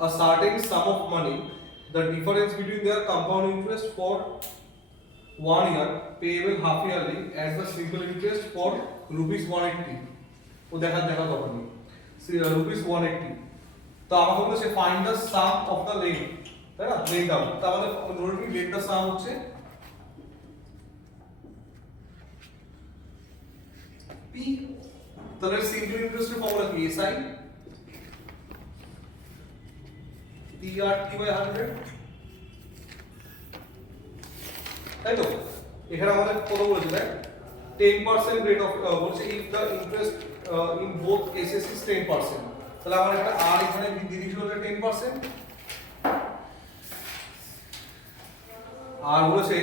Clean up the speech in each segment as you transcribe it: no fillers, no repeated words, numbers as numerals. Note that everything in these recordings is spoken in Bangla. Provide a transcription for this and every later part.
a certain sum of money, the difference between their compound interest for 1 year payable half yearly as the simple interest for rupees 180 ও দেখা দরকার নেই rupees 180 তো আমাকে বলেছে find the sum of the length তাই না length দাও তো আমাদের ধরে নিই length the sum হচ্ছে p তাহলে সিম্পল ইন্টারেস্টের ফর্মুলা কি SI PRT by 100 তাই তো এখানে আমাদের কত বলেছে দেখ 10% rate of বলছে if the interest in both cases is 10% তাহলে আমার একটা আর এখানে দিয়ে দিয়েছিল 10% আর বলেছে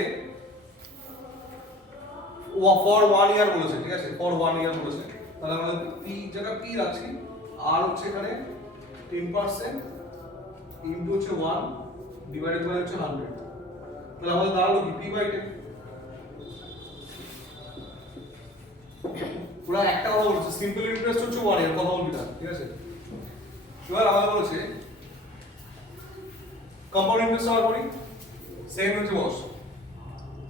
for 1 year বলেছে ঠিক আছে for 1 year বলেছে তাহলে আমাদের p জায়গা p রাখছি আর হচ্ছে এখানে 10% ইনটু হচ্ছে 1 ডিভাইডেড বাই হচ্ছে 100 তাহলে আমাদের দাঁড়ালো কি p বাই 10 পুরো একটা কথা বলছে সিম্পল ইন্টারেস্ট হচ্ছে 1 এর কথা বলবি না ঠিক আছে এবার আমাদের বলেছে কম্পাউন্ড ইন্টারেস্ট আর করি সেম হচ্ছে বস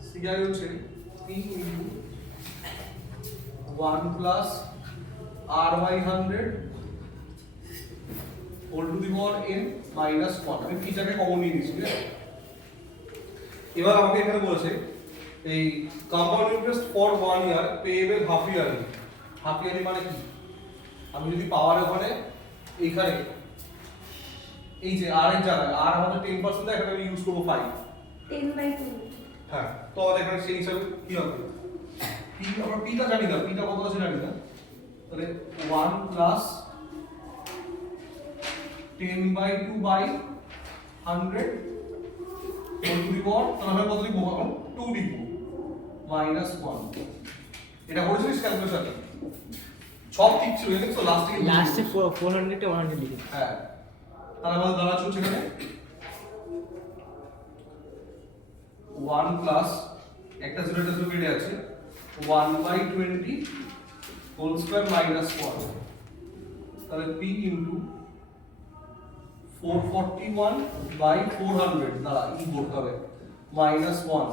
সিআই হচ্ছে p into 1 plus r by 100 whole to the power n minus 1 আমি p টাকে কমন নিয়ে নিয়েছি ঠিক আছে এবার আমাকে এখানে বলেছে এই compound interest for 1 year payable half yearly মানে কি আমি যদি পাওয়ার ওখানে এইখানে এই যে r এর জায়গায় r আমাদের 10% এখানে আমি ইউজ করব 5 10/2 হ্যাঁ তো আমাদের এখানে সেই হিসাবে কি হবে p আমরা p টা জানি না p টা কত আছে জানি না তাহলে 1 plus 10/2 by 100 whole to the power তাহলে আমরা কত লিখব এখন 2 লিখব মাইনাস 1 এটা করেছিস ক্যালকুলেশন সব ঠিক ছিল দেখছো লাস্টে 400 টা 100 লিখে হ্যাঁ তাহলে আমাদের দাঁড়াচ্ছে হচ্ছে এখানে 1 প্লাস একটা 0 টা 0 কেটে আছে 1/20 হোল স্কয়ার মাইনাস 1 তাহলে p ইনটু 441 বাই 400 দাঁড়া ই করতে হবে মাইনাস 1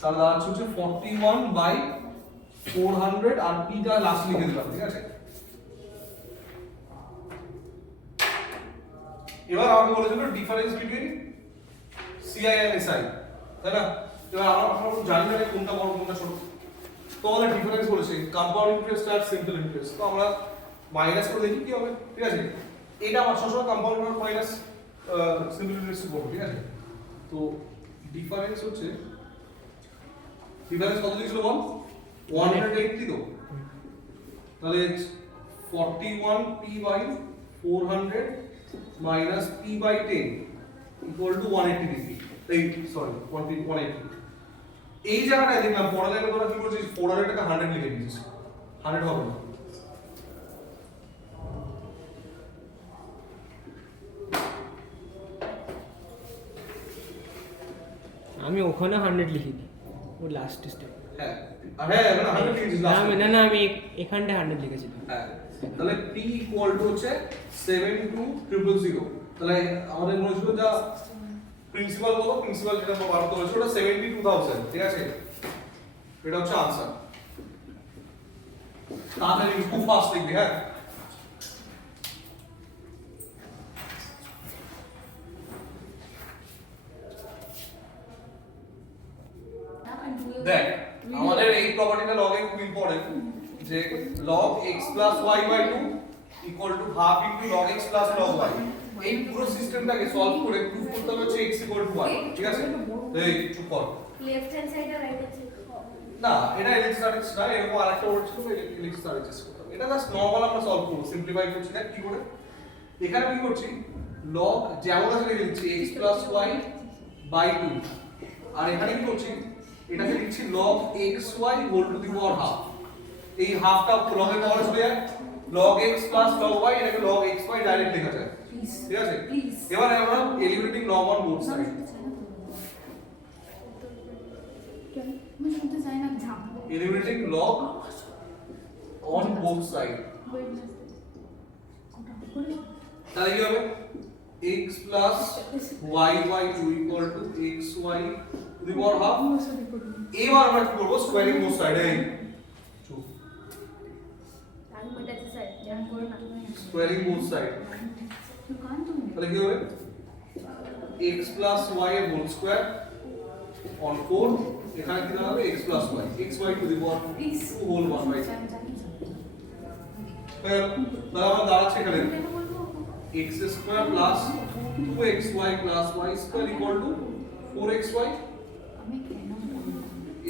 তাহলে দাঁড়াচ্ছে হচ্ছে 41 বাই 400 আর p টা লাস্ট লিখে দিলাম ঠিক আছে এবার আমাকে বলেছিল difference between CI and SI তাই না এবার আমরা জানি না কোনটা বড় কোনটা ছোট তো আমাদের ডিফারেন্স বলেছে কম্পাউন্ড ইন্টারেস্ট আর সিম্পল ইন্টারেস্ট তো আমরা মাইনাস করে দেখি কি হবে ঠিক আছে এটা আমার সবসময় compound interest minus simple interest করব ঠিক আছে তো ডিফারেন্স হচ্ছে ডিফারেন্স কত দিয়েছিল বল 180 তো তাহলে 41p by 400 minus p by 10 equal to 180 degree এই সরি 180 এই জায়গাটায় দেখলাম পড়ালে তোরা কি করছিস 400 টাকা 100 লিখে দিয়েছিস 100 হবে না আমি ওখানে 100 লিখি ও লাস্ট স্টেপ হ্যাঁ হ্যাঁ মানে 100 লিখেছিস লাস্ট না আমি এখানটা 100 লিখেছিলাম হ্যাঁ তাহলে p equal to হচ্ছে 72000 তাহলে আমাদের মনে ছিল যা প্রিন্সিপাল যেটা আমরা বার করতে হয়েছে ওটা 72000 ঠিক আছে এটা হচ্ছে आंसर তাহলে খুব ফাস্ট লিখবি হ্যাঁ দেখ আমাদের এই প্রপার্টিটা log এ খুব ইম্পর্টেন্ট যে log x + y/2 = half into log x + log y এই পুরো সিস্টেমটাকে সলভ করে প্রুফ করতে হবে হচ্ছে x = y ঠিক আছে এই চুপ কর লেফট হ্যান্ড সাইড আর রাইট হ্যান্ড সাইড না এটা এলএক্স না এরকম আরেকটা ওয়ার্ড ছিল এলএক্স করতে হবে এটা জাস্ট নরমাল আমরা সলভ করব সিম্পলিফাই করছি না কি করে এখানে কি করছি log যেমন আছে লিখে দিচ্ছি x + y/2 আর এখানে কি করছি এটাকে লিখছি log xy whole to the power half এই হাফটা log এর পাওয়ারে চলে যায় log x plus log y এটাকে log xy ডাইরেক্ট লেখা যায় ঠিক আছে এবারে আমরা eliminating log on both side eliminating log on both side তাহলে কি হবে x plus y by 2 equal to xy to the power half. এবার আমরা কি করব স্কোয়ারিং বোথ সাইডে আমি মেটাতে চাই জান করো না স্কোয়ারিং বোথ সাইড তাহলে কি হবে x plus y এর হোল স্কয়ার on 4 এখানে কি দাঁড়াবে x plus y xy to the power 2 whole 1 by 2 তাহলে আমরা দাঁড়াচ্ছে এখানে x square plus 2xy plus y square equal to 4xy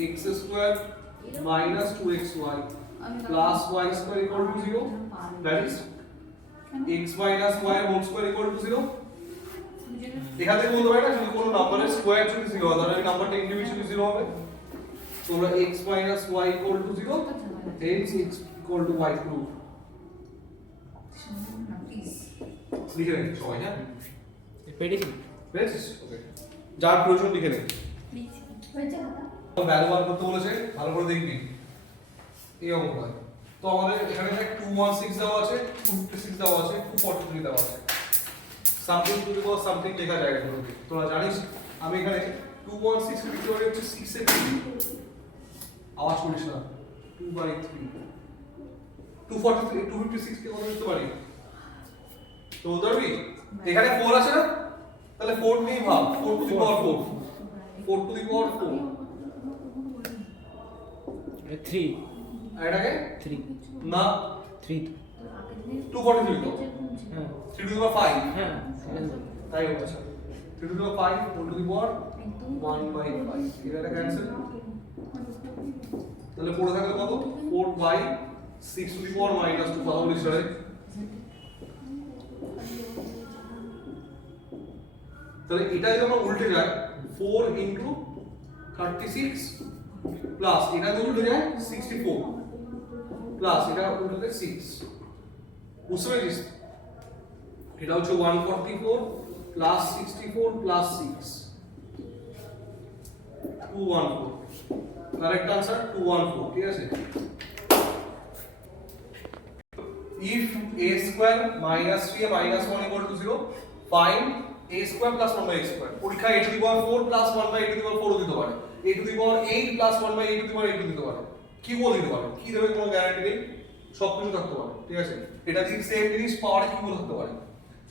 x square minus 2xy plus y square equal to 0 that is x minus y whole square equal to 0 এখান থেকে বলতে পারি না যদি কোনো নাম্বারের স্কয়ার যদি 0 হয় তাহলে এই নাম্বারটা ইন্ডিভিজুয়ালি 0 হবে তোমরা x minus y equal to 0 hence x equal to y cube লিখে নেন সবাই হ্যাঁ পেরেছি পেরেছিস ওকে যার প্রয়োজন লিখে নেন হয়েছে কথা ভ্যালু বার করতে বলেছে ভালো করে দেখবি এই অঙ্কটা তো আমাদের এখানে 216 দেওয়া আছে 256 দেওয়া আছে 243 দেওয়া আছে something to the power something লেখা যায় এগুলোকে তোরা জানিস আমি এখানে 216 কে লিখতে পারি হচ্ছে 6 এর 3 আওয়াজ করিস না 2 বাই 3 243 256 কে কত লিখতে পারি তো ধরবি এখানে 4 আছে না তাহলে 4 নেই ভাব 4 to the power 4 4 to the পাওয়ার 4 3 আর এটাকে 3 না 3 243 তো হ্যাঁ 3 টু দি পাওয়ার 5 হ্যাঁ তাই হচ্ছে 3 to the power 5 4 to the power 1 by 5 এটা ক্যান্সেল তাহলে পড়ে থাকলে কত 4 by 6 to the power minus 2 কথা বলিস রে তাহলে এটা যদি আমরা উল্টে যায় 4 ইনটু 36 প্লাস এটা যদি উল্টে যায় 64 প্লাস এটা উল্টে যায় 6 বুঝতে পেরেছিস এটা হচ্ছে 144 প্লাস 64 প্লাস 6 214 কারেক্ট आंसर 214 ঠিক আছে if a square minus 3a minus 1 equal to 0 find a square plus 1 by a square পরীক্ষা a to the power 4 plus 1 by a to the power 4 দিতে পারে a to the power 8 plus 1 by a to the power 8 দিতে পারে কি বল দিতে পারে কি দেবে কোনো গ্যারান্টি নেই সব কিছু থাকতে পারে ঠিক আছে এটা ঠিক সেম জিনিস পাওয়ারে কি বল থাকতে পারে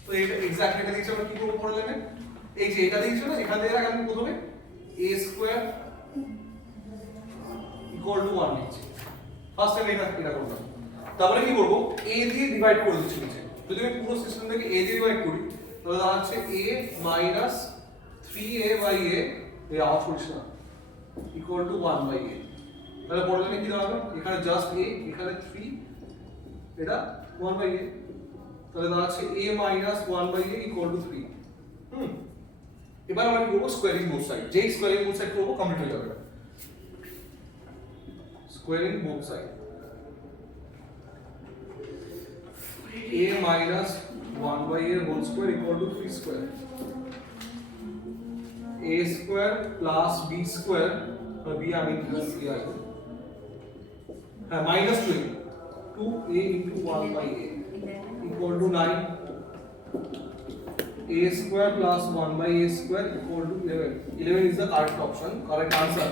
তো এটা এক্স্যাক্টলি এটা দিয়েছে আমরা কি করব পড়ে নেবেন এই যে এটা দিয়েছে না এখান থেকে আমি প্রথমে a square equal to 1 নিচ্ছি ফার্স্ট টাইম এটা করলাম তারপরে কি করব a দিয়ে ডিভাইড করে দিচ্ছি নিচে যদি আমি পুরো সিস্টেম থেকে a দিয়ে ডিভাইড করি তাহলে দাঁড়াচ্ছে a minus 3a by a এই আওয়াজ করিস না equal to 1 by a তাহলে পড়লে কি দাঁড়াবে এখানে জাস্ট a এখানে 3 এটা 1 by a তাহলে দাঁড়াচ্ছে a minus 1 by a equal to 3 এবার আমরা কি করব স্কোয়ারিং বোথ সাইড যেই স্কোয়ারিং বোথ সাইড করব কমপ্লিট হয়ে যাবে squaring both side a minus 1 by a whole square equal to 3 square a square plus b square or b I mean plus a minus 2a into 1 by a equal to 9 a square plus 1 by a square equal to 11 11 is the correct option correct answer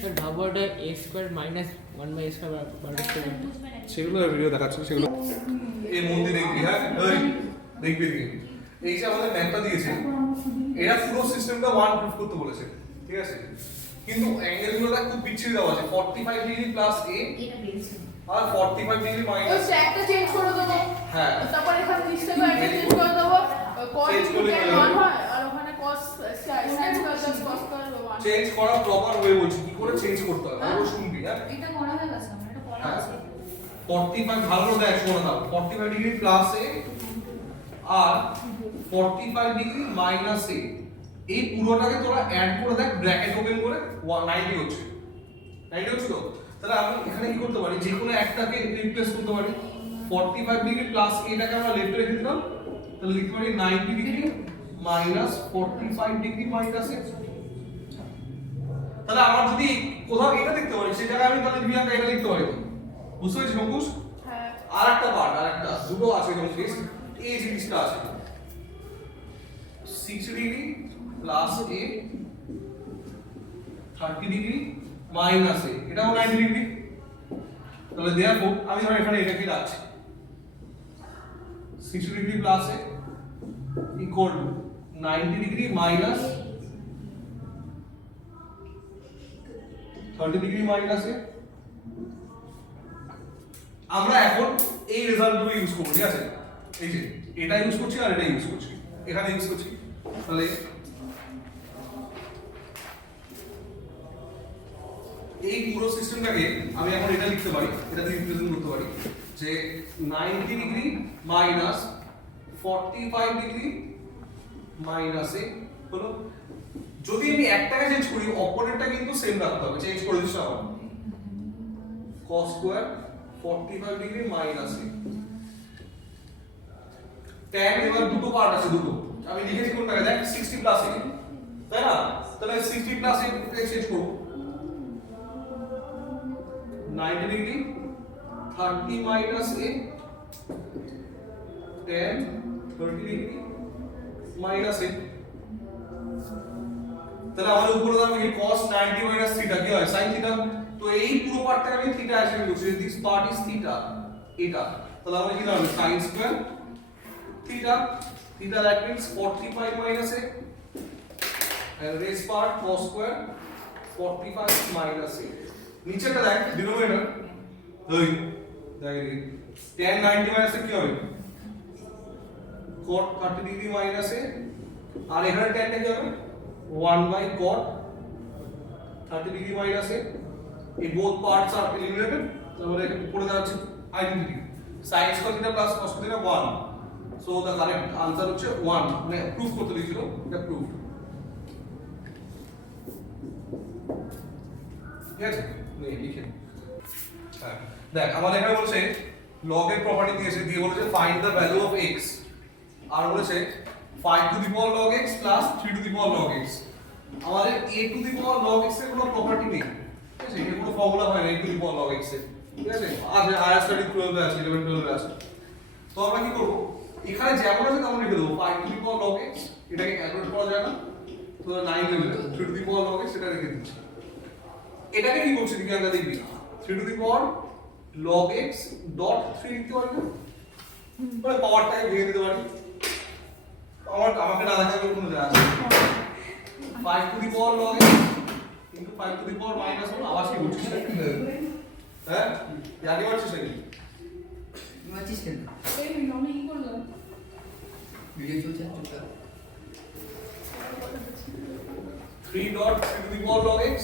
sir ভাবটা a square minus 1 by a square বাড়াতে সেগুলো ভিডিও দেখাচ্ছি সেগুলো এই মন্দির দেখবি হ্যাঁ এই দেখবি এই যে আমাদের ম্যাপটা দিয়েছে এরা পুরো সিস্টেমটা 1 প্রুফ করতে বলেছে ঠিক আছে কিন্তু অ্যাঙ্গেলগুলোটা খুব বিচ্ছিরি দেওয়া আছে 45 ডিগ্রি প্লাস a এটা বেরিয়েছে আর 45 ডিগ্রি ওই মাইনাস ট্র্যাকটা চেঞ্জ করে দেবো হ্যাঁ তারপর এখানে লিস্টে একটা চেঞ্জ করে দেবো cos Change করলে কি 1 হবে? হয় আর ওখানে cos sin square plus cos square 1 change করা প্রপার ওয়ে বলছি কি করে চেঞ্জ করতে হয় আরো শুনবি হ্যাঁ এটা করা হয়ে গেছে আমার এটা করা আছে 45 ভালো দেখ শোনা দাও 45 ডিগ্রি প্লাস a আর 45 ডিগ্রি মাইনাস a এই পুরোটাকে তোরা অ্যাড করে দেখ ব্র্যাকেট ওপেন করে 90 হচ্ছে 90 হচ্ছে তো তাহলে আমি এখানে কি করতে পারি যে কোনো একটাকে রিপ্লেস করতে পারি 45 ডিগ্রি প্লাস এটাকে আমরা লেফটে রেখে দিলাম তাহলে লিখতে পারি 90 degree minus 45 degree minus a তাহলে আমার যদি কোথাও এটা দেখতে পারি সেই জায়গায় আমি তাহলে বিয়াকা এটা লিখতে পারি বুঝতে পেরেছিস অঙ্কুশ হ্যাঁ আরেকটা পার্ট আরেকটা দুটো আছে এরকম কেস এই জিনিসটা আছে 60 degree plus a 30 degree minus a এটাও 90 ডিগ্রি। তাহলে therefore আমি ধর এখানে এটাকে রাখছি 60 degree plus a equal to 90 degree minus 30 degree minus a। আমরা এখন এই রেজাল্টগুলো ইউজ করব, ঠিক আছে? এই যে এটা ইউজ করছি আর এটা ইউজ করছি, এখানে ইউজ করছি। তাহলে এই পুরো সিস্টেমটাকে আমি এখন এটা লিখতে পারি, এটা দিয়ে রিপ্রেজেন্ট করতে পারি যে 90 degree minus 45 degree minus a হলো। যদি আমি একটাকে চেঞ্জ করি অপোনেন্টটা কিন্তু সেম রাখতে হবে, চেঞ্জ করে দিচ্ছি আবার cos square 45 degree minus a tan এবার দুটো পার্ট আছে, দুটো আমি লিখেছি কোনটাকে দেখ 60 প্লাস a, তাই না? তাহলে 60 প্লাস a কে চেঞ্জ করব 90 degree 30 minus a tan 30 degree minus a। তাহলে আমাদের উপরে দাম কি cos 90 মাইনাস থিটা কি হয় sin থিটা। তো এই পুরো পার্টটাকে আমি থিটা হিসেবে বলছি, দিস পার্ট ইজ থিটা এটা। তাহলে আমরা কি লিখব sin square theta, theta that means 45 minus a and raised part cos square 45 minus a। নিচেটা দেখ ডিনোমিনেটর ওই দেখ tan 90 minus a কি হবে cot 30 ডিগ্রি মাইনাস a আর এখানে tan টা কি হবে 1 by cot 30 degree minus a। এই both parts are eliminated, তাহলে এখানে উপরে দাঁড়াচ্ছে identity sin square theta plus cos square theta 1। So the correct answer হচ্ছে 1, মানে প্রুফ করতে দিয়েছিল, এটা প্রুফ। ঠিক আছে নে লিখে হ্যাঁ দেখ আমাদের এখানে বলছে log এর প্রপার্টি দিয়েছে, দিয়ে বলেছে find the value of x আর বলেছে 5 to the power log x plus 3 to the power log x। আমাদের a two the power log x এর কোনো প্রপার্টি নেই, ঠিক আছে? এর কোনো ফর্মুলা হয় না a two the power log x এর, ঠিক আছে? আজ হায়ার স্টাডি 12 এ আছে 11 12 এ আছে। তো আমরা কি করব এখানে যেমন আছে তেমন লিখে দেবো 5 to the power log x, এটাকে ক্যালকুলেট করা যায় না তো 9 লেভেলে 3 to the power log x এটা রেখে দিচ্ছি। এটাকে কি করছি দেখি আমরা দেখবি 3 to the power log x dot 3 লিখতে পারি না, মানে পাওয়ারটাকে ভেঙে দিতে পারি। আমাকে না দেখাবে কোনো যায় আসে 5 to the power log x into 5 to the power minus 1 আবার কি করছিস হ্যাঁ জানি পারছিস নাকি মাছিস কেন এই আমি কি করলাম ভিডিও চলছে চুপচাপ 3 dot 3 to the power log x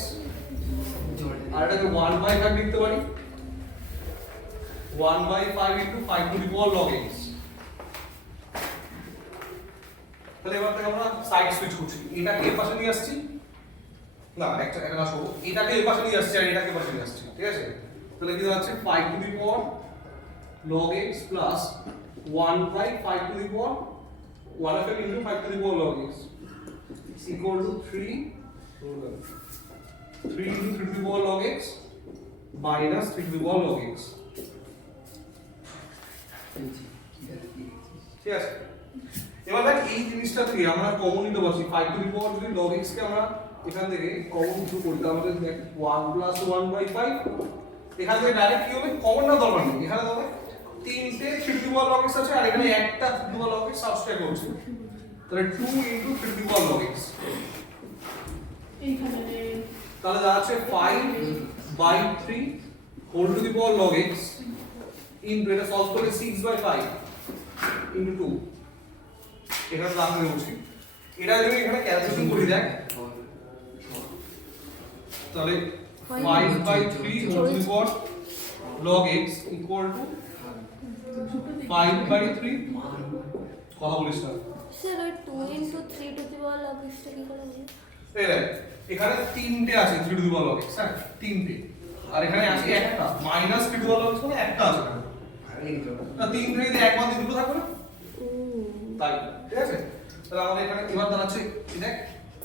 জোরে আর এটাকে 1 বাই 5 লিখতে পারি 1 by 5 into 5 to the power log x। তাহলে এবার থেকে আমরা সাইড সুইচ করছি, এটাকে এর পাশে নিয়ে আসছি না একটা কাজ করব, এটাকে এর পাশে নিয়ে আসছি আর এটাকে এর পাশে নিয়ে আসছি, ঠিক আছে? তাহলে কি দাঁড়াচ্ছে 5 to the power log x plus 1 by 5 to the power 1 of x into 5 to the power log x is equal to 3 into 3 to the power log x minus 3 to the power log x। ঠিক আছে এবার দেখ এই জিনিসটা থেকে আমরা কমন নিতে পারছি 5 to the power যদি log x কে আমরা এখান থেকে কমন কিছু করি তাহলে আমাদের দেখ 1 plus 1 by 5 এখান থেকে ডাইরেক্ট কি হবে কমন না দরকার নেই, এখানে হবে তিনটে 3 to the power log x আছে আর এখানে একটা 3 to the power log x subtract হচ্ছে, তাহলে 2 into 3 to the power log x এইখানে তাহলে দাঁড়াচ্ছে 5 by 3 whole to the power log x into এটা সলভ করলে 6 by 5 into 2 এখানে দাঁড়ানো হচ্ছে। এটা যদি এখানে ক্যালকুলেশন করি দেখ তাহলে 5 by 3 whole to the power log x equal to 5 by 3 কথা বলিস না স্যার ওই 2 into 3 to the power log x টা কি করে হবে? এই দেখ এখানে তিনটে আছে 3 to the power log x হ্যাঁ তিনটে আর এখানে আছে একটা minus 3 to the power log x মানে একটা আছে না তিন থেকে যদি এক বাদ দুটো থাকবে না তাই ঠিক আছে। তাহলে আমাদের এখানে এবার দাঁড়াচ্ছে দেখ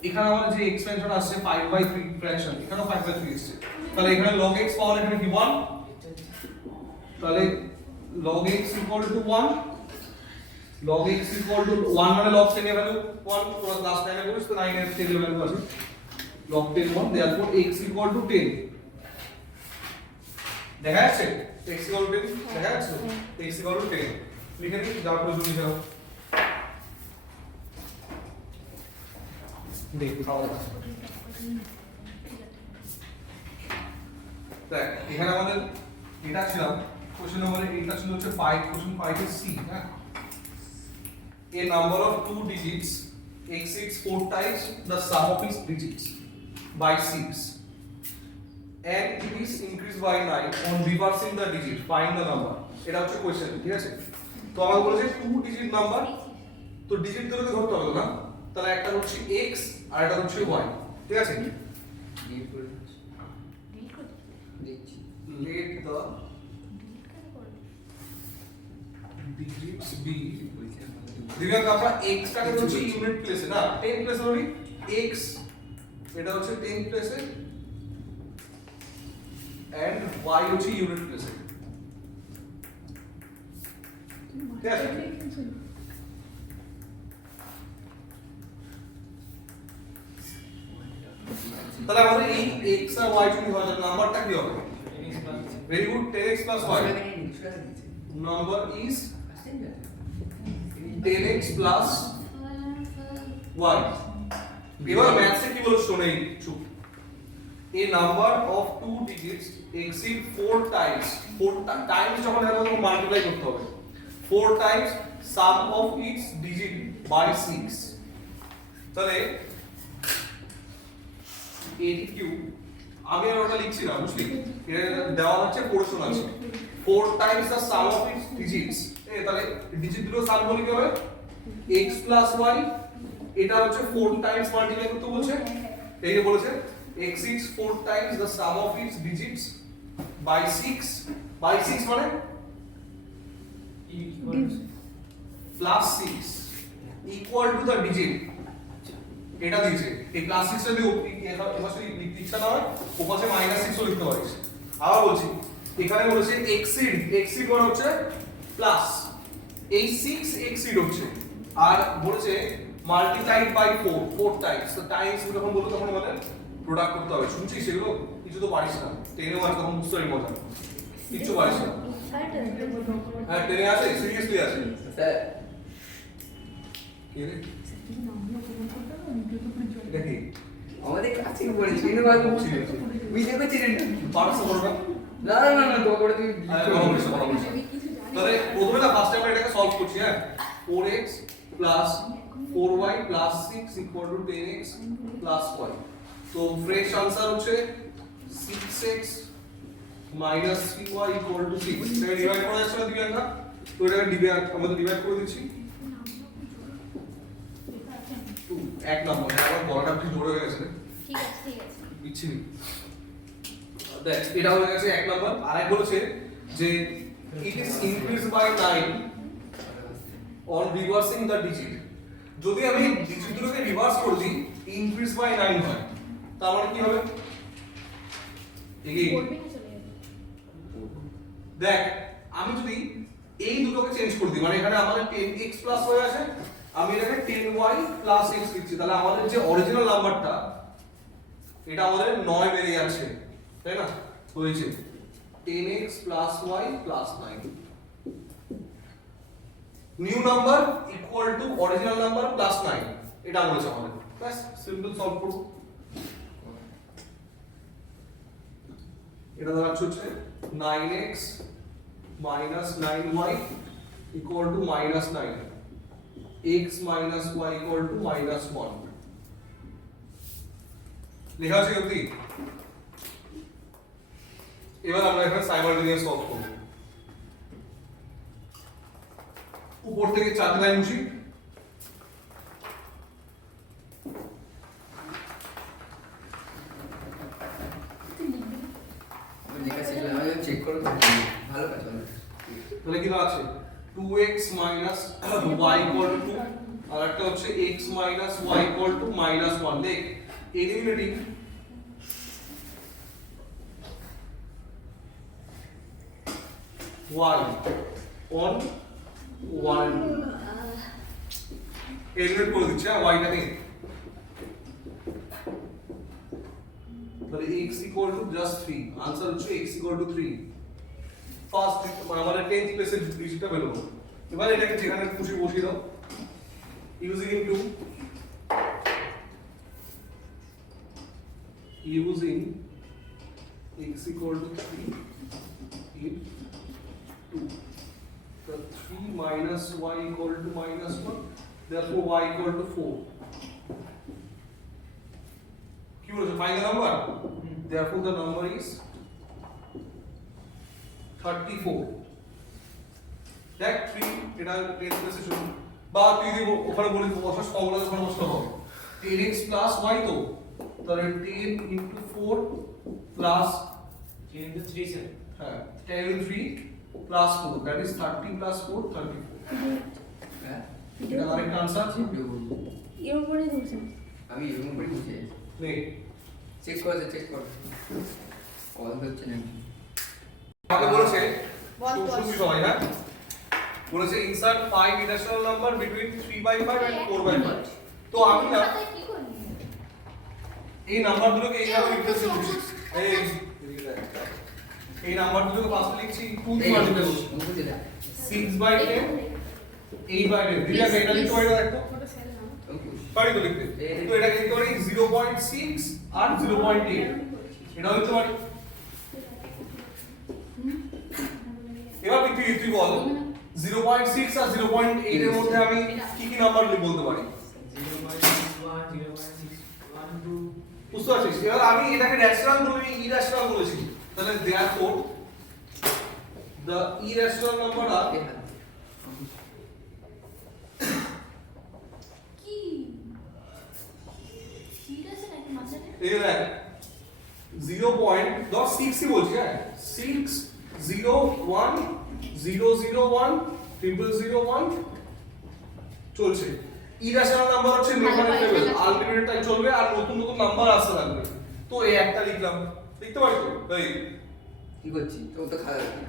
এখানে আমাদের যে এক্সপেনশন আসছে 5 by 3 ফ্র্যাকশন এখানেও 5 by 3 আসছে, তাহলে এখানে log x পাওয়ার এখানে কি 1 তাহলে log x equal to 1 log x equal to 1 মানে log 10 এর ভ্যালু 1 তোমরা ক্লাস 9 এ পড়িস তো 9 এর 10 এর ভ্যালু আছে log 10 1 therefore x equal to 10 দেখা যাচ্ছে x equal to 10 দেখা যাচ্ছে x equal to 10 লিখে দিই যার প্রয়োজন লিখে দাও দেখো খাওয়া দেখ এখানে আমাদের এটা ছিল কোশ্চেন নম্বরে এটা ছিল হচ্ছে 5 কোশ্চেন 5 এর সি হ্যাঁ a number of two digits exceeds 4 times the sum of its digits by 6 and it is increased by 9 on reversing the digit find the number এটা হচ্ছে কোশ্চেন ঠিক আছে তো আমাদের বলেছে টু ডিজিট নাম্বার তো ডিজিট দুটোকে ধরতে হবে না তাহলে একটা হচ্ছে x আর একটা হচ্ছে y ঠিক আছে ডিল করে দিচ্ছি let the digits be দিবেন আমরা x টাকে হচ্ছে ইউনিট প্লেসে না 10 প্লেসে ধরি x এটা হচ্ছে 10 প্লেসে এন্ড y হচ্ছে ইউনিট প্লেসে ঠিক আছে তাহলে আমাদের এই x আর y যদি হয় তাহলে নাম্বারটা কি হবে very good 10x y number is 10x plus y এবার ম্যাথসে কি বলছো শোনেই চুপ a number of two digits exceed 4 times 4 times যখন হবে তখন মাল্টিপ্লাই করতে হবে 4 times sum of its digit by 6 তাহলে 80 কিউব আমি আর ওটা লিখছি না বুঝলি এটা দেওয়া হচ্ছে পোরশন আছে 4 times the sum of its digits তাহলে ডিজিট দুটো সাম বলি কি হবে x y এটা হচ্ছে 4 টাইমস মাল্টিপ্লাই করতে বলছে এই যে বলেছে x is 4 times the sum of its digits by 6 মানে plus 6 equal to the digit এটা দিয়েছে এই প্লাস 6 যদি এবার যদি লিখতে না হয় ওপাশে -6 ও লিখতে পারিস আবার বলছি এখানে বলেছে exceed মানে হচ্ছে প্লাস এই 6 exceed হচ্ছে আর বলেছে মাল্টিপ্লাইড বাই 4 টাইমস তো টাইমস যখন বলতো তখন আমাদের প্রোডাক্ট করতে হবে শুনছিস সেগুলো কিছু তো পারিস না টেনে আর তখন বুঝতে পারি মজা কিছু পারিস না হ্যাঁ টেনে আছে সিরিয়াসলি আছে স্যার কি রে এটা কি আমাদের কাছে পড়ে চিনি বাদ করছি মিশে করছি রে পারছো করবে না না না তো করে তুই তাহলে প্রথমে না ফার্স্ট টাইম এটাকে সলভ করছি হ্যাঁ 4x 4y 6 10x y তো ফ্রেশ আনসার হচ্ছে 6x 3y 6 এটা ডিভাইড করা যাচ্ছে না দিব্যাঙ্কা তো এটাকে আমাদের ডিভাইড করে দিচ্ছি এক নম্বর আমার বড়টা একটু জোরে হয়ে গেছে ঠিক আছে বিচ্ছিরি দেখ এটা হয়ে গেছে এক নম্বর আরেক বলেছে যে it is increased by 9 on reversing the digit যদি আমি ডিজিট দুটোকে রিভার্স করে দিই ইনক্রিজ বাই 9 হয় তার মানে কি হবে দেখ আমি যদি এই দুটোকে চেঞ্জ করে দিই মানে এখানে আমাদের 10x y আছে আমি এটাকে 10y x লিখছি তাহলে আমাদের যে অরিজিনাল নাম্বারটা এটা আমাদের 9 বেরিয়ে যাচ্ছে তাই না হয়েছে 10x y 9 new number equal to original number plus 9 এটা বলেছে আমাদের বাস সিম্পল সলভ করব এটা দাঁড়াচ্ছে হচ্ছে 9x 9y equal to -9 x y equal to -1 লেখা আছে অবধি এবার আমরা এখানে সাইমালটেনিয়াস সলভ করব উপর থেকে চারটে লাইন মুছি লেখা ছিল আমি চেক করে ভালো কাজ হলো তাহলে কি আছে 2x y equal to আর একটা হচ্ছে x y equal to -1 দেখ এলিমিনেটিং y on 1 এলিমিনেট করে দিচ্ছি হ্যাঁ ওয়াইটাকে তাহলে x equal to just 3 answer হচ্ছে x equal to 3 ফার্স্ট আমাদের 10th প্লেসের ডিজিটটা বের হলো এবার এটাকে যেখানে খুশি বসিয়ে দাও using x equal to 3 in 2 so 3 minus y equal to minus 1 therefore y equal to 4 কি বলছো find the number therefore the number is 34 দেখ 3 এটা 10 প্লেসে শুরু বা তুই যদি ওখানে বলি বসাস ফর্মুলা ওখানে বসতে হবে 10x plus y তো তাহলে 10 into 4 plus 3 into 3 7 হ্যাঁ 10 into 3 plus 4 that is 30 plus 4 34 হ্যাঁ এটা কারেক্ট आंसर এর উপরে দিয়েছি আমি এরকম করে বুঝে নে চেক কর কল হচ্ছে নাকি আমাকে বলেছে বল, বল। শুনবি সবাই হ্যাঁ বলেছে insert 5 irrational number between 3/5 and 4/5 তো আমি না কি করব এই নাম্বারগুলোকে এইভাবে লিখতে শিখছি এই নাম্বারগুলোকে ফার্স্ট লিখছি 2 দিয়ে মাল্টিপ্লাই করছি বুঝে না 6/10 8/10 দিলে এটা লিখতে পারি না দেখো ওটা সেল নাও পারি তো লিখতে তো এটাকে লিখতে পারি 0.6 আর 0.8 এটা লিখতে পারি এবার তুই বল 0.6 আর 0.8 এর মধ্যে আমি কি কি নাম্বার বলতে পারি 0.1 0.6 1 2 বুঝতে পারছিস এবার আমি এটাকে রেশনাল বলিনি ইরেশনাল বলেছি তাহলে therefore the irrational number are কি ঠিক আছে নাকি মাঝখানে এই দেখ 0.6 ই বলছি হ্যাঁ 6 0 1 0 0 1 0 0 1 চলছে ইরেশনাল নাম্বার হচ্ছে নিউমারিক লেভেল আলটিমেট টাইম চলবে আর নতুন নতুন নাম্বার আসতে লাগবে তো এই একটা লিখলাম লিখতে পারি তো এই কি করছি তো তো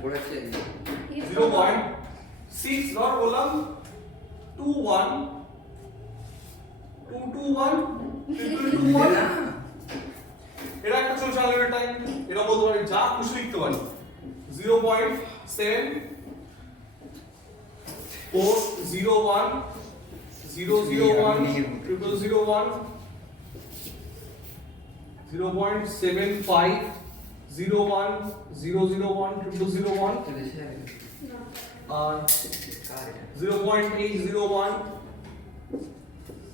পড়াচ্ছে 0.6 ধর বললাম 2 1 2 2 1 3 2 1 না এটা একটা চলছে আলটিমেট টাইম এটা বলতে পারি যা খুশি লিখতে পারি 0.7 4 0 1 0 0 1 0 0 1 0.75 0 1 0 0 1 0 1 তো দেশে আগে আর কার এটা 0.801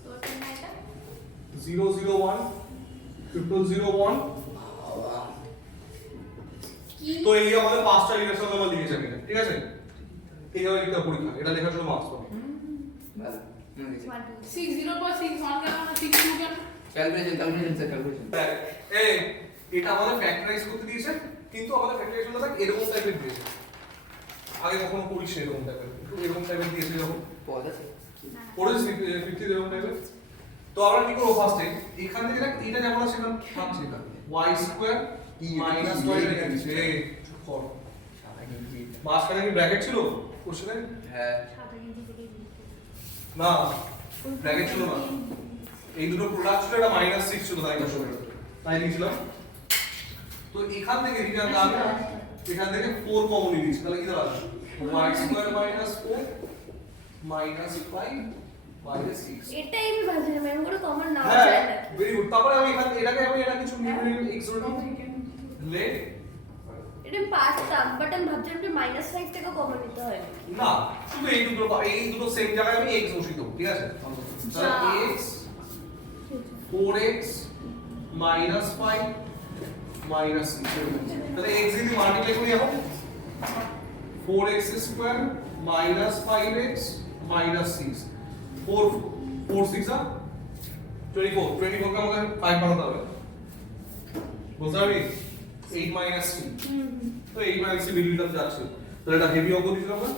তোর কোন এটা 001 001 বাবা কি তো এই আমাদের পাঁচটা ইরেশনাল নাম্বার লিখেছে এখানে ঠিক আছে এইভাবে লিখতে হবে পরীক্ষা এটা লেখার জন্য মার্কস পাবে ভালো মনে গেছে 6 0.6 1 কেন 6 2 কেন ক্যালকুলেশন দেখ এই এটা আমাদের ফ্যাক্টরাইজ করতে দিয়েছে কিন্তু আমাদের ফ্যাক্টরাইজেশনটা দেখ এরকম টাইপের দিয়েছে আগে কখনো করিস না এরকম টাইপের একটু এরকম টাইপের দিয়েছে যখন পদ আছে পড়েছিস 50 এরকম টাইপের তো আমরা কি করব ফার্স্টে এখান থেকে দেখ এটা যেমন আছে সেখানে থাকছে এটা y স্কয়ার মাইনাস y রেখে দিয়েছে এই কর মাঝখানে কি ব্র্যাকেট ছিল কোশ্চেনে হ্যাঁ সাদা গেঞ্জি থেকে না ব্র্যাকেট ছিল না এই দুটো প্রোডাক্ট ছিল এটা -6 ছিল তাই বসে তাই দিয়েছিলাম তো এখান থেকে রিটার্ন আমি এখান থেকে 4 কমন নিয়েছি তাহলে কি দাঁড়াবে y square minus 4 minus 5 minus 6 এটাই আমি ভাবছিলাম এরকম করে কমন নাও হ্যাঁ যায় না ভেরি গুড তারপরে আমি এখান এটাকে আমি এটা কিছু নিউমেরিক্যাল x লেট এটা আমি পারতাম বাট আমি ভাবছিলাম যে -5 থেকে কমন নিতে হয় না শুধু এই দুটো সেম জায়গায় আমি x বসিয়ে দেবো ঠিক আছে তাহলে x 4x minus 5 minus 6 তাহলে x যদি মাল্টিপ্লাই করি এখন 4x square minus 5x minus 6 4 4 6 are 24 24 কে আমাকে 5 বানাতে হবে বুঝতে পারবি 8 minus 2 তো 8 minus 2 মিলিমিটার যাচ্ছে তাহলে এটা হেভি অঙ্ক দিছিলাম না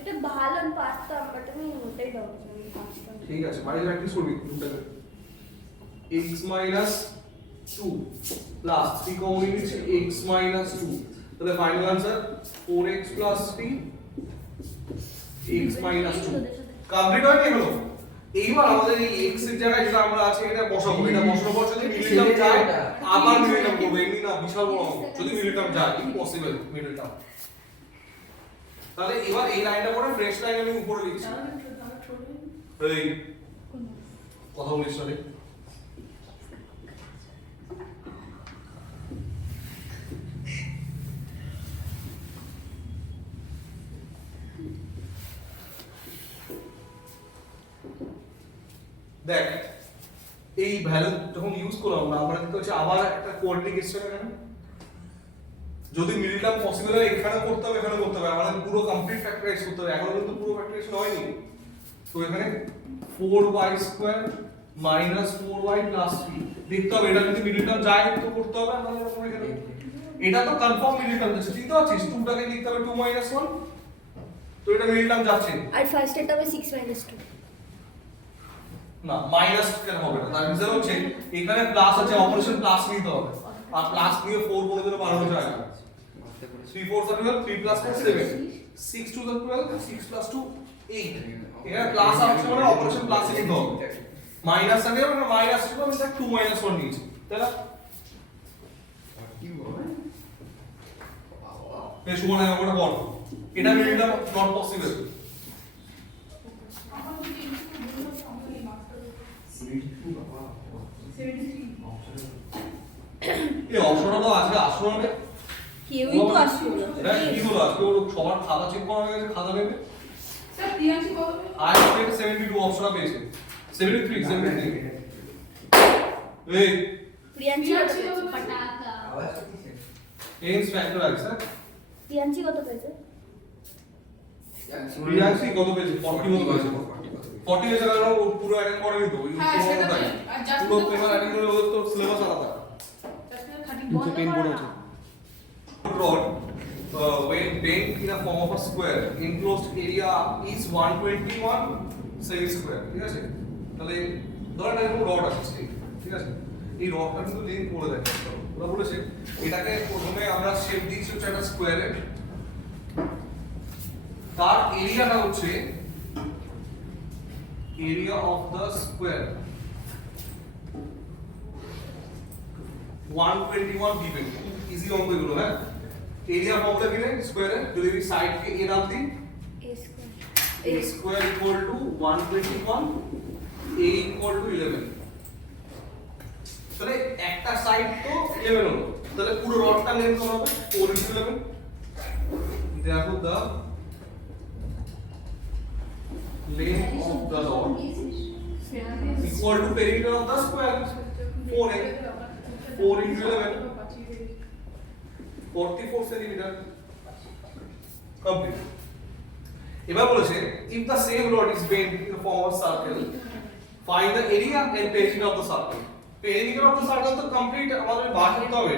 এটা ভালো আমি পারতাম বাট আমি ওটাই দাও আমি পারতাম ঠিক আছে বাড়িতে প্র্যাকটিস করবি দুটাকে x minus 2 plus 3 কমন নিচ্ছি x minus 2 তাহলে final answer 4x plus 3 x minus 2 complete হয়নি হলো এইবার আমাদের এই x এর জায়গায় যেটা আমরা আছে এটা বসাবো, এটা বসানোর পর যদি মিডল টার্ম যায় আবার মিডল টার্ম করবো, এমনি না বিশাল বড় অঙ্ক। যদি মিডল টার্ম যায় ইম্পসিবল মিডল টার্ম। তাহলে এবার এই লাইনটা পরে ফ্রেশ লাইন আমি উপরে লিখছি। এই কথা বলিস না রে। দেখ এই ভ্যালু যখন ইউজ করলাম আমরা দেখতে হচ্ছে আবার একটা কোঅর্ডিনেট এসছে এখানে। যদি মিডল টার্ম পসিবল হয় এখানে করতে হবে, এখানে করতে হবে, আমাদের পুরো কমপ্লিট ফ্যাক্টরাইজ করতে হবে। এখনো কিন্তু পুরো ফ্যাক্টরাইজেশন হয়নি। তো এখানে 4y² - 4y + 3 দেখতে হবে, এটা যদি মিডল টার্ম যায় তো করতে হবে। আমরা এরকম এখানে এটা তো কনফার্ম মিডল টার্ম যাচ্ছে, চিন্তা হচ্ছে 2টাকে লিখতে হবে 2 - 1, তো এটা মিডল টার্ম যাচ্ছে আর ফার্স্টেরটা হবে 6 - 2। না মাইনাস কেন হবে না, তার রিজন হচ্ছে এখানে প্লাস আছে, অপারেশন প্লাস নিতে হবে, আর প্লাস নিয়ে 4 বলে দিলে বানানো যায় না। 3 4 12 3 + 4 7 6 2 12 6 + 2 8 এখানে প্লাস আছে মানে অপারেশন প্লাস নিতে হবে। মাইনাস আছে মানে মাইনাস ছিল, আমি 2 - 1 নিয়েছি, তাই না? এই সমান হয় ওটা বল, এটা মিডল নট পসিবল। এই অপশনটা তো আছে, আসলো না কেউই তো আসলো না। এটা কি হলো আজকে ওর সবার খাতা চেক করা হয়ে গেছে, খাতা নেবে স্যার প্রিয়াঙ্কি কত পেল? আই পেড 72 অপশন পেয়েছে 73 73 এই প্রিয়াঞ্চি কত পেয়েছে? পটাকা। এন্স ফ্যাক্টর আছে স্যার। প্রিয়াঞ্চি কত পেয়েছে? প্রিয়াংশী কত পেয়েছে? 40 মতো পেয়েছে। 40 এর জায়গায় ও পুরো অ্যাটেন্ড করেনি তো, ওই হ্যাঁ, সেটা পুরোটাই তো- আর just পুরো তো- পেপার অ্যাটেন্ড করে ওদের তো সিলেবাস আলাদা। বন্ধ করো না। Rod when bent in a form of a square enclosed area is 121 semi square, ঠিক আছে? তাহলে ধরো এটা এরকম রড আছে, ঠিক আছে? এই রডটা কিন্তু লিংক করে দেয়, ওরা বলেছে এটাকে প্রথমে আমরা শেপ দিয়েছি হচ্ছে একটা স্কোয়ারের, তার এরিয়াটা হচ্ছে area of the square 121 given, easy অঙ্ক এগুলো। হ্যাঁ, এরিয়া ফর্মুলা কি রে স্কয়ারের, যদি আমি সাইড কে এ নাম দিই a a square equal to 121 a equal to 11, তাহলে একটা সাইড তো 11 হলো, তাহলে পুরো রডটা লেন্থ কত হবে 4 * 11, therefore the length of the rod equal to perimeter of the square 4a 4 * 11 44 centimetre complete. এবার বলেছে if the same rod is bent in the form of circle find the area and perimeter of the circle। perimeter of the circle তো কমপ্লিট আমাদের বার করতে হবে,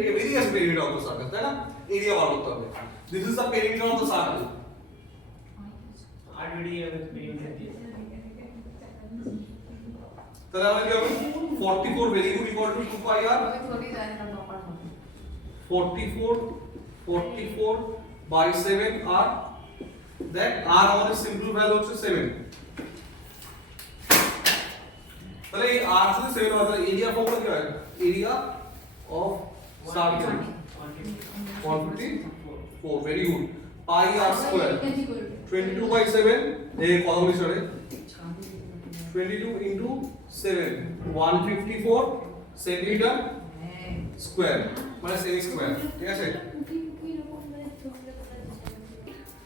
এই various perimeter of the circle, তাই না? এরিয়া বার করতে হবে। this is the perimeter of the circle। তাহলে আমরা কি হবে 44 very good equal to 2 pi আর 44 by 7 আর দেখ আর আমাদের সিম্পল ভ্যালু হচ্ছে 7, তাহলে এই আর যদি 7 হয় তাহলে এরিয়া ফর্মুলা কি হয়? Area of circle 154 very good pi আর স্কয়ার 22 by 7 এই কত বলিস রে 22 into 7 154 সেন্টিমিটার স্কয়ার মানে সেমি স্কয়ার, ঠিক আছে?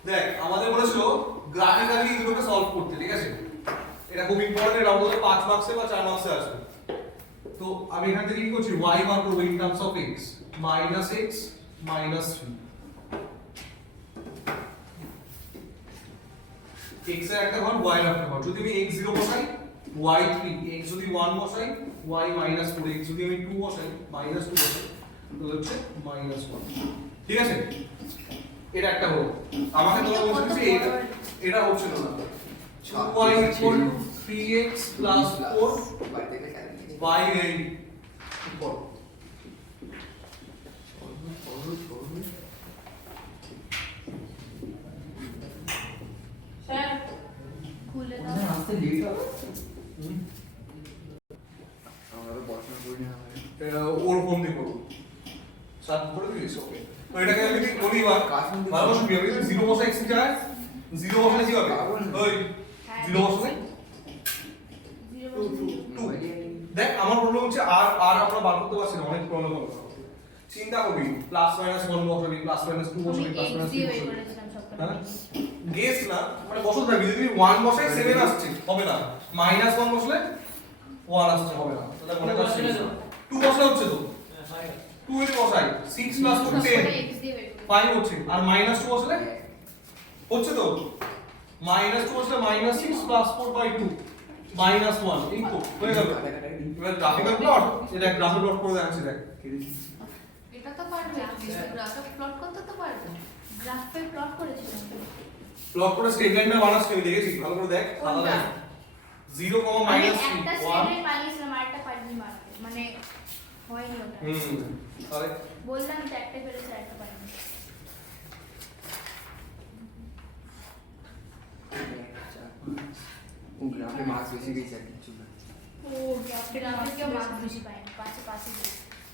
দেখ আমাদের বলেছিল গ্রাফিক্যালি এগুলোকে সলভ করতে, ঠিক আছে? এটা খুব ইম্পর্টেন্ট, এটা আমাদের 5 মার্কসে বা 4 মার্কসে আসবে। তো আমি এখান থেকে কি করছি y বার করব in terms of x -x -3 x এর একটা ঘর y এর একটা ঘর, যদি আমি x 0 বসাই y 3, x যদি 1 বসাই y -4, x যদি আমি 2 বসাই -2 বসাই তাহলে হচ্ছে -1, ঠিক আছে? এটা একটা হলো। আমাকে তোমরা বলছিস এটা হচ্ছে না, y equal to 3x plus 4 by 8 equal sir খুলে দাও। আসতে লেট হবে হুম। আমরা পড়াশোনা করি না ওর ফোন দিয়ে করবো সাত করে দিয়েছ ওকে তো এটাকে আমি যদি বলি এবার ভালো শুনবি আমি যদি 0 বসা x যায় 0 বসালে কি হবে ওই 0 বসালে 2 দেখ আমার প্রবলেম হচ্ছে আর আমরা বার করতে পারছি না অনেক প্রবলেম হবে চিন্তা করবি প্লাস মাইনাস 1 বসাবি প্লাস মাইনাস 2 বসাবি প্লাস মাইনাস 3 বসাবি হ্যাঁ গেস না মানে বসত থাকবি যদি 1 বসাই 7 আসছে হবে না মাইনাস 1 বসলে 1 আসছে হবে না তাহলে মনে করছিস 2 বসলে হচ্ছে তো 2 এর বসাই 6 প্লাস 4 10 5 হচ্ছে আর মাইনাস 2 বসলে হচ্ছে তো মাইনাস 2 বসলে মাইনাস 6 প্লাস 4 বাই 2 মাইনাস 1 এই তো হয়ে গেল এবার গ্রাফিক্যাল প্লট এটা গ্রাফিক্যাল প্লট করে দেখাচ্ছি দেখ এটা তো পারবে গ্রাফে প্লট করতে তো পারবে গ্রাফে প্লট করেছিলাম প্লট করে স্ট্রেট লাইনটা বানাচ্ছি আমি দেখেছি ভালো করে দেখ সাদা লাইন 0, আমি মাইনাস একটা 3 স্টেপে পালিয়েছিলাম আরেকটা পারিনি মারতে মানে হয়নি ওটা তাহলে বললাম যে একটা পেরেছে আরেকটা পারিনি ও গ্রাফে মার্কস বেশি গেছে আর কিছু না ও গ্রাফে কেউ মার্ক বেশি পায়নি পাঁচে পাঁচে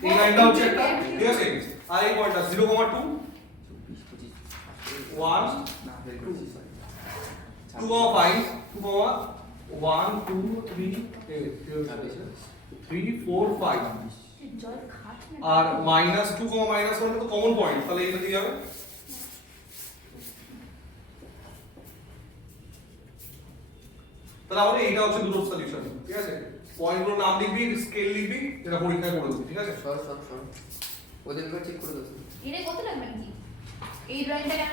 এই লাইনটা হচ্ছে একটা ঠিক আছে আর এই পয়েন্টটা 0, 2 24 25 1 না বের করছি সরি 2, 5 2, 1 2 3 3 4 5 জল খাট না আর মাইনাস 2, মাইনাস 1 তো কমন পয়েন্ট তাহলে এটা দিয়ে যাবে তাহলে আমাদের এইটা হচ্ছে দুটো সলিউশন ঠিক আছে পয়েন্টগুলোর নাম লিখবি স্কেল লিখবি এটা পরীক্ষায় করে দিবি ঠিক আছে সর ওদের চেক করে দাও এটা কত লাগবে নাকি এই ড্রয়িংটা কেন